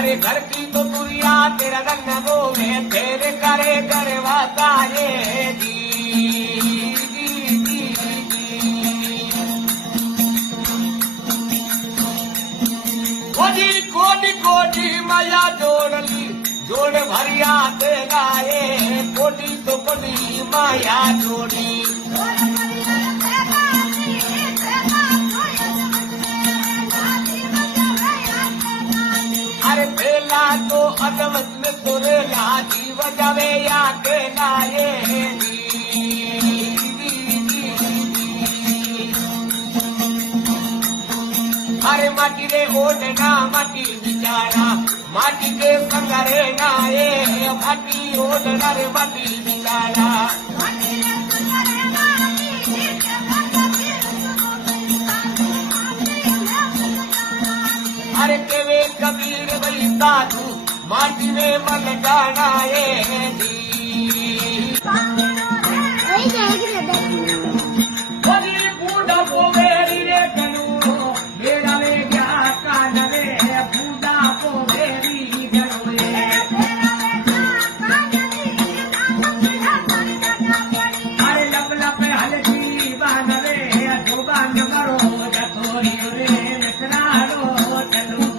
अरे घर की तो दुनिया तेरा रंग बोले तेरे करे करवाता है जी कोडी कोडी कोडी माया जोड़ली जोड़ भरिया ते गाए कोडी तो कोडी माया जोड़ी अरे पहला तो अदमत में तोरे लाजी बजावे या के नाये अरे माटी रे ओढ़ना माटी बिचारा माटी के संगरे नाये माटी ओढ़ना रे माटी बिचारा अरे केवे कबीर भाई साधु माटी में मन जाना है बूढ़ा को मेरी रे कनू मेरा रे क्या कान रे बूढ़ा को मेरी कनू अरे लब लब हल्की बान रे दो बान करो जतोरी रे नचना रो चलो